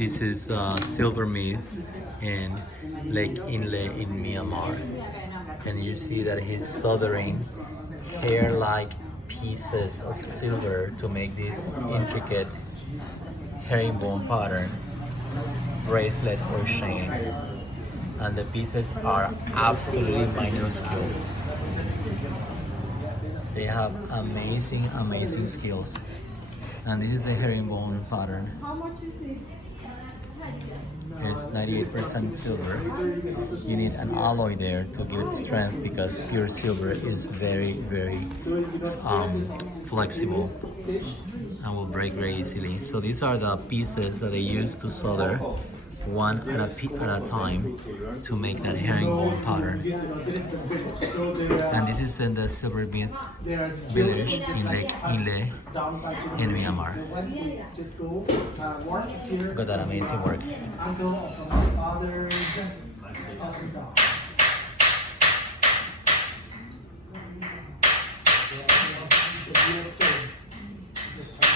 This is Silversmith in Lake Inle in Myanmar. And you see that he's soldering hair-like pieces of silver to make this intricate herringbone pattern bracelet or chain. And the pieces are absolutely minuscule. They have amazing skills. And this is the herringbone pattern. How much is this? It's 98% silver. You need an alloy there to give it strength because pure silver is very flexible and will break very easily. So these are the pieces that they use to solder one at a time to make that herringbone pattern. And this is in the Silversmith village in Lake Inle in Myanmar. Look at that amazing work.